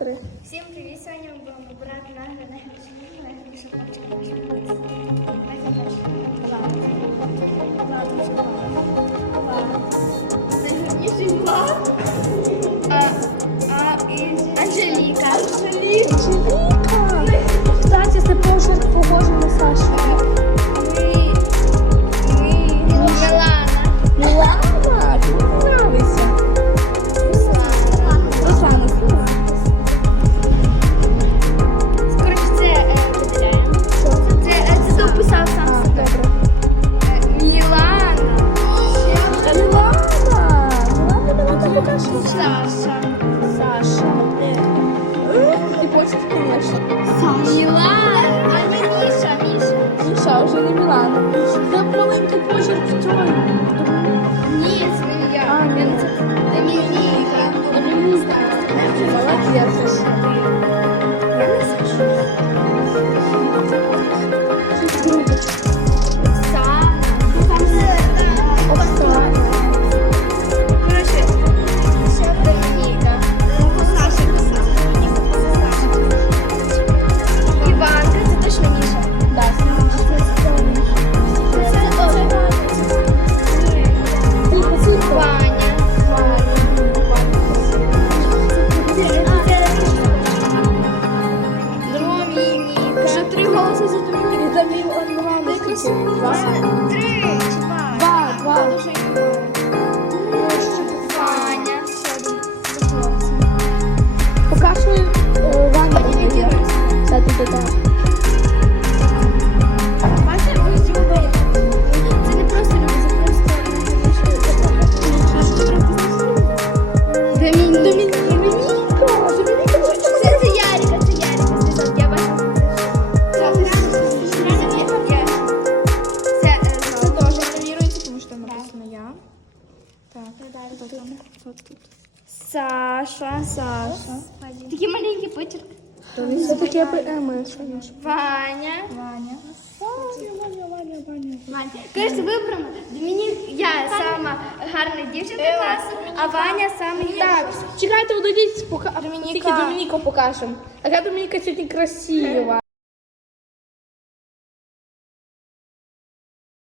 Три. Всім привіт! Сьогодні ми будемо вибирати на найгарніше найгарніше хлопчика нашого класу. Давайте перший. Влад. Влад, дуже Влад. Найгарніший Влад. А, а, і Анжеліка. Анжеліка. Анжеліка! Кстати, це похоже, похоже на Міша. Міша, вже не Мілана. Це маленький почерк в цьому. Ні, це не я. А, ні. Я не це. Домініка. Домініка. Молодець. Я три голоси за Домініку. І за Мілану. скільки? Два. Три. Два, Так. От тут. Саша. Саша. Такий маленький почерк. Це таке ПМ, що Міша. Ваня. Ваня. Ваня, Ваня, Ваня, Ваня. Ваня. Кажете, вибрано. Домінік, я сама гарна дівчинка класу, а Ваня самий Так, чекайте, удадіть, пока... Домініка. тільки Домініку покажемо. А яка Домініка сьогодні красива.